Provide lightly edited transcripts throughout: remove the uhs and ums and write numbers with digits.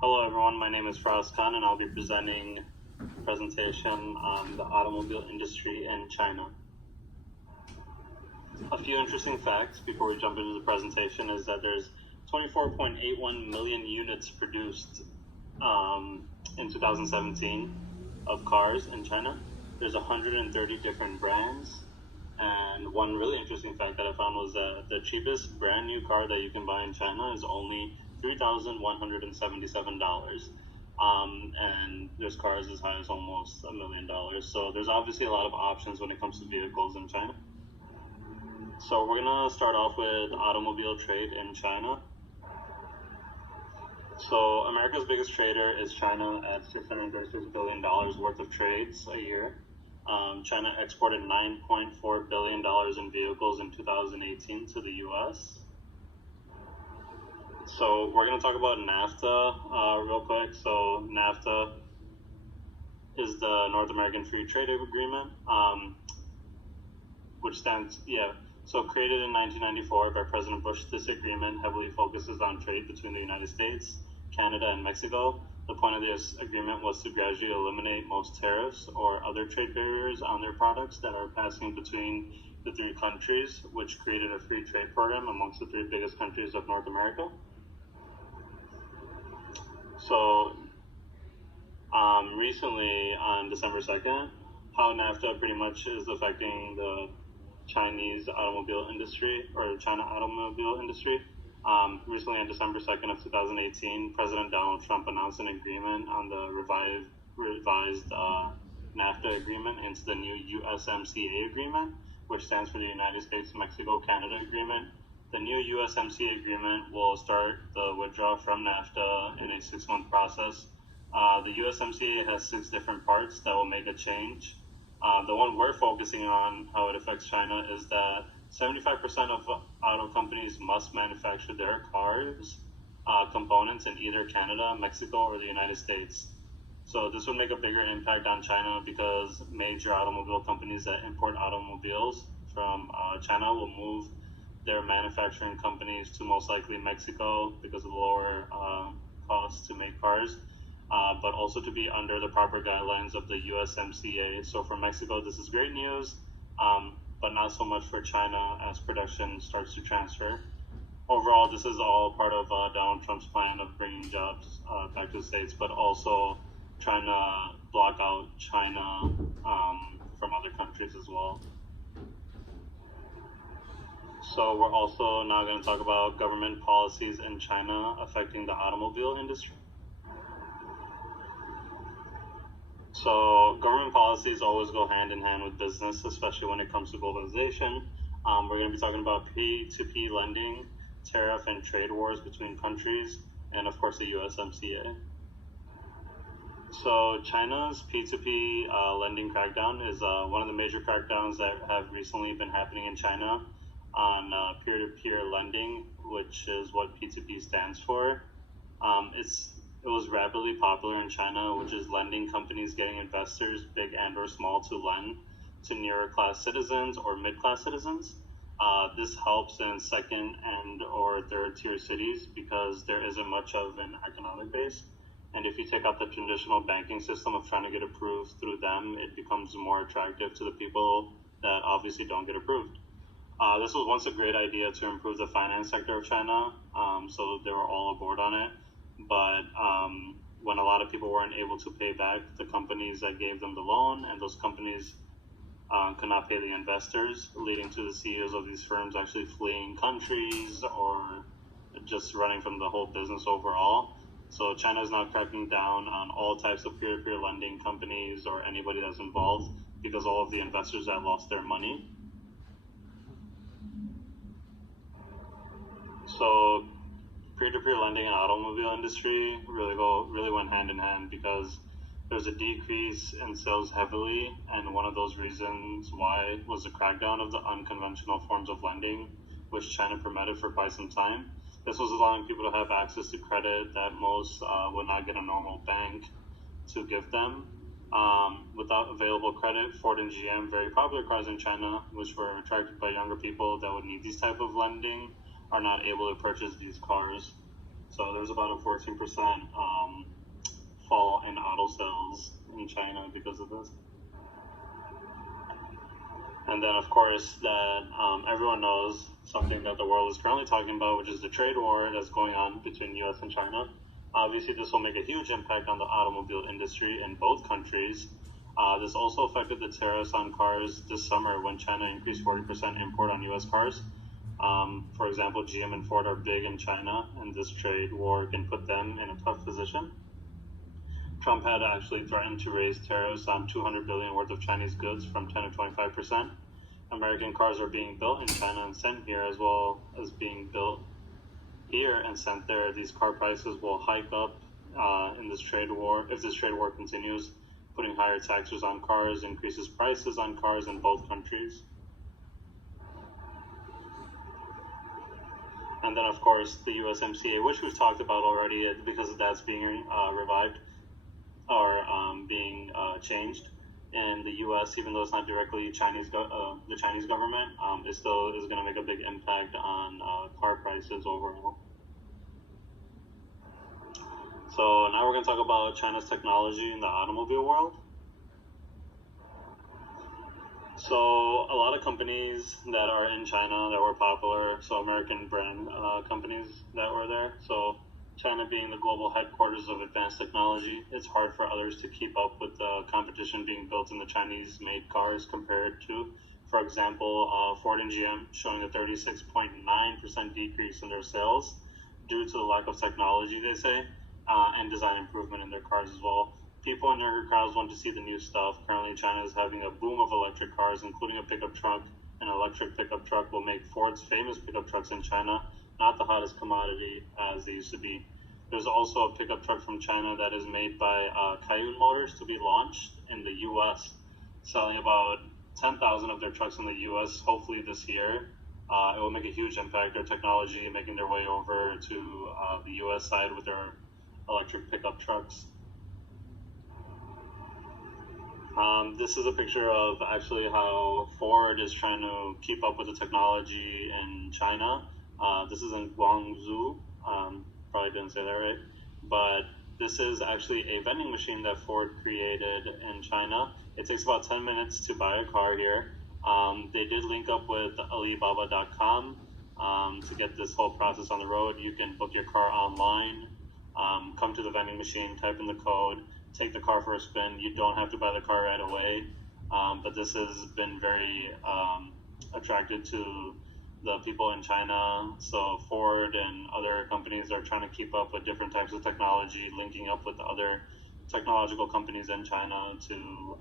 Hello everyone, my name is Faraz Khan and I'll be presenting a presentation on the automobile industry in China. A few interesting facts before we jump into the presentation is that there's 24.81 million units produced in 2017 of cars in China. There's 130 different brands, and one really interesting fact that I found was that the cheapest brand new car that you can buy in China is only $3,177. And there's cars as high as almost $1 million. So there's obviously a lot of options when it comes to vehicles in China. So we're gonna start off with automobile trade in China. So America's biggest trader is China at $636 billion worth of trades a year. China exported $9.4 billion in vehicles in 2018 to the U.S. So we're going to talk about NAFTA real quick. So NAFTA is the North American Free Trade Agreement, which stands, so created in 1994 by President Bush. This agreement heavily focuses on trade between the United States, Canada, and Mexico. The point of this agreement was to gradually eliminate most tariffs or other trade barriers on their products that are passing between the three countries, which created a free trade program amongst the three biggest countries of North America. So recently, on December 2nd, how NAFTA pretty much is affecting the Chinese automobile industry, or China automobile industry. Recently, on December 2nd of 2018, President Donald Trump announced an agreement on the revised NAFTA agreement into the new USMCA agreement, which stands for the United States-Mexico-Canada Agreement. The new USMCA agreement will start the withdrawal from NAFTA in a 6-month process. The USMCA has 6 different parts that will make a change. The one we're focusing on, how it affects China, is that 75% of auto companies must manufacture their cars components in either Canada, Mexico, or the United States. So this would make a bigger impact on China because major automobile companies that import automobiles from China will move their manufacturing companies to most likely Mexico because of lower costs to make cars, but also to be under the proper guidelines of the USMCA. So for Mexico, this is great news, but not so much for China as production starts to transfer. Overall, this is all part of Donald Trump's plan of bringing jobs back to the States, but also trying to block out China from other countries as well. So we're also now going to talk about government policies in China affecting the automobile industry. So government policies always go hand in hand with business, especially when it comes to globalization. We're going to be talking about P2P lending, tariff and trade wars between countries, and of course the USMCA. So China's P2P lending crackdown is one of the major crackdowns that have recently been happening in China on peer-to-peer lending, which is what P2P stands for. It was rapidly popular in China, which is lending companies getting investors, big and or small, to lend to nearer class citizens or mid-class citizens. This helps in second and or third tier cities because there isn't much of an economic base. And if you take out the traditional banking system of trying to get approved through them, it becomes more attractive to the people that obviously don't get approved. This was once a great idea to improve the finance sector of China, so they were all aboard on it. But when a lot of people weren't able to pay back the companies that gave them the loan, and those companies could not pay the investors, leading to the CEOs of these firms actually fleeing countries or just running from the whole business overall. So China is now cracking down on all types of peer-to-peer lending companies or anybody that's involved because all of the investors that lost their money. So peer-to-peer lending and automobile industry really went hand in hand because there's a decrease in sales heavily, and one of those reasons why was the crackdown of the unconventional forms of lending, which China promoted for quite some time. This was allowing people to have access to credit that most would not get a normal bank to give them. Without available credit, Ford and GM, very popular cars in China, which were attracted by younger people that would need these type of lending, are not able to purchase these cars. So there's about a 14% fall in auto sales in China because of this. And then, of course, that everyone knows something that the world is currently talking about, which is the trade war that's going on between U.S. and China. Obviously, this will make a huge impact on the automobile industry in both countries. This also affected the tariffs on cars this summer when China increased 40% import on U.S. cars. For example, GM and Ford are big in China, and this trade war can put them in a tough position. Trump had actually threatened to raise tariffs on $200 billion worth of Chinese goods from 10 to 25%. American cars are being built in China and sent here, as well as being built here and sent there. These car prices will hike up in this trade war. If this trade war continues, putting higher taxes on cars increases prices on cars in both countries. And then, of course, the USMCA, which we've talked about already because that's being revived or being changed in the U.S., even though it's not directly the Chinese government, it still is going to make a big impact on car prices overall. So now we're going to talk about China's technology in the automobile world. So a lot of companies that are in China that were popular, so American brand companies that were there. So China being the global headquarters of advanced technology, it's hard for others to keep up with the competition being built in the Chinese-made cars compared to, for example, Ford and GM showing a 36.9% decrease in their sales due to the lack of technology, they say, and design improvement in their cars as well. People in their cars want to see the new stuff. Currently, China is having a boom of electric cars, including a pickup truck. An electric pickup truck will make Ford's famous pickup trucks in China not the hottest commodity as they used to be. There's also a pickup truck from China that is made by Kaiun Motors to be launched in the U.S., selling about 10,000 of their trucks in the U.S. hopefully this year. It will make a huge impact. Their technology making their way over to the U.S. side with their electric pickup trucks. This is a picture of actually how Ford is trying to keep up with the technology in China. This is in Guangzhou. Probably didn't say that right. But this is actually a vending machine that Ford created in China. It takes about 10 minutes to buy a car here. They did link up with Alibaba.com to get this whole process on the road. You can book your car online, come to the vending machine, type in the code, take the car for a spin. You don't have to buy the car right away. But this has been very attractive to the people in China. So Ford and other companies are trying to keep up with different types of technology, linking up with other technological companies in China to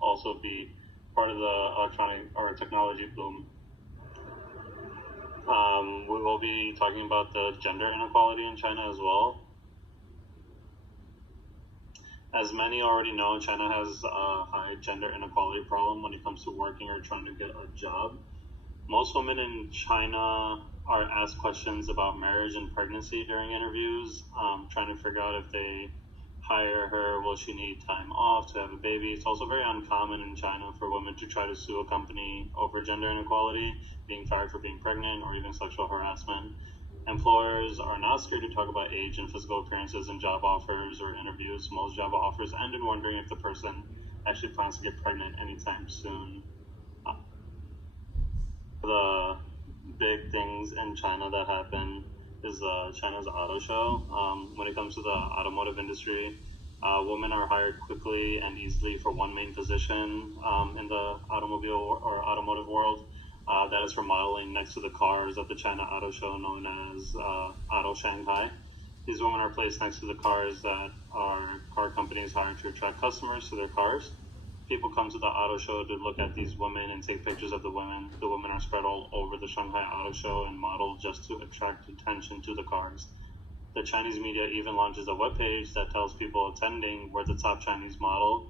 also be part of the electronic or technology boom. We will be talking about the gender inequality in China as well. As many already know, China has a high gender inequality problem when it comes to working or trying to get a job. Most women in China are asked questions about marriage and pregnancy during interviews, trying to figure out if they hire her, will she need time off to have a baby. It's also very uncommon in China for women to try to sue a company over gender inequality, being fired for being pregnant, or even sexual harassment. Employers are not scared to talk about age and physical appearances in job offers or interviews. Most job offers end in wondering if the person actually plans to get pregnant anytime soon. The big things in China that happen is China's auto show. When it comes to the automotive industry, women are hired quickly and easily for one main position in the automobile or automotive world. That is for modeling next to the cars at the China Auto Show, known as Auto Shanghai. These women are placed next to the cars that are car companies hiring to attract customers to their cars. People come to the auto show to look at these women and take pictures of the women. The women are spread all over the Shanghai Auto Show and modeled just to attract attention to the cars. The Chinese media even launches a webpage that tells people attending where the top Chinese model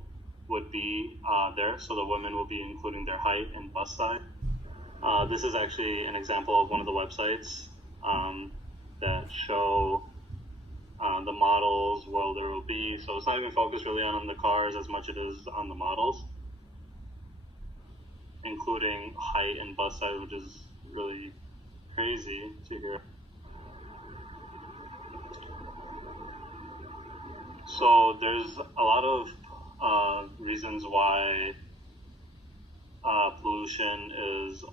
would be there, so the women will be including their height and bust size. This is actually an example of one of the websites that show the models, where there will be. So it's not even focused really on the cars as much as it is on the models, including height and bust size, which is really crazy to hear. So there's a lot of reasons why pollution is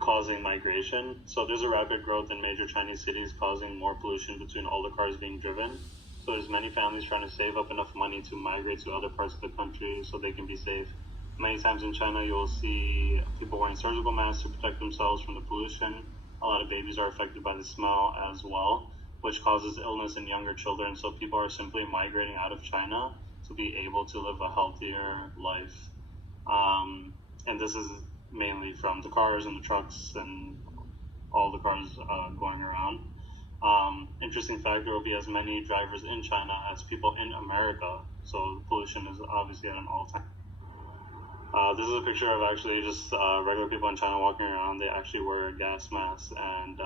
causing migration. So there's a rapid growth in major Chinese cities causing more pollution between all the cars being driven. So there's many families trying to save up enough money to migrate to other parts of the country so they can be safe. Many times in China, you'll see people wearing surgical masks to protect themselves from the pollution. A lot of babies are affected by the smell as well, which causes illness in younger children. So people are simply migrating out of China to be able to live a healthier life. And this is mainly from the cars and the trucks and all the cars going around. Interesting fact, there will be as many drivers in China as people in America. So pollution is obviously at an all-time. This is a picture of actually just regular people in China walking around. They actually wear gas masks and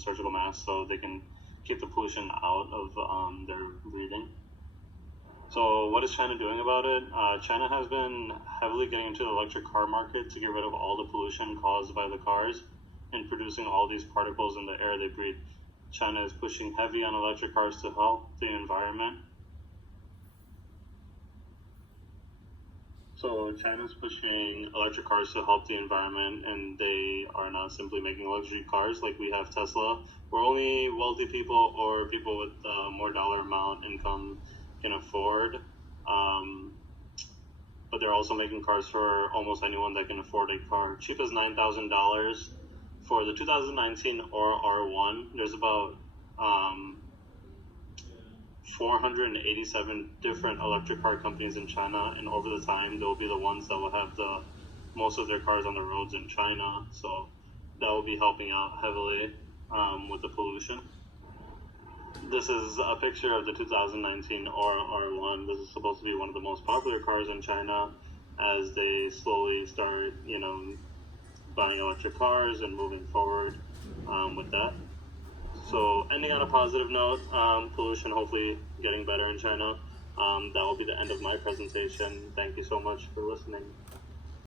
surgical masks so they can keep the pollution out of their breathing. So what is China doing about it? China has been heavily getting into the electric car market to get rid of all the pollution caused by the cars and producing all these particles in the air they breathe. China is pushing heavy on electric cars to help the environment. So China's pushing electric cars to help the environment, and they are not simply making luxury cars like we have Tesla, where only wealthy people or people with more dollar amount income can afford. But they're also making cars for almost anyone that can afford a car. Cheap as $9,000. For the 2019 R1, there's about 487 different electric car companies in China, and over the time, they'll be the ones that will have the most of their cars on the roads in China. So that will be helping out heavily with the pollution. This is a picture of the 2019 R1. This is supposed to be one of the most popular cars in China as they slowly start, buying electric cars and moving forward with that. So ending on a positive note, pollution hopefully getting better in China. That will be the end of my presentation. Thank you so much for listening.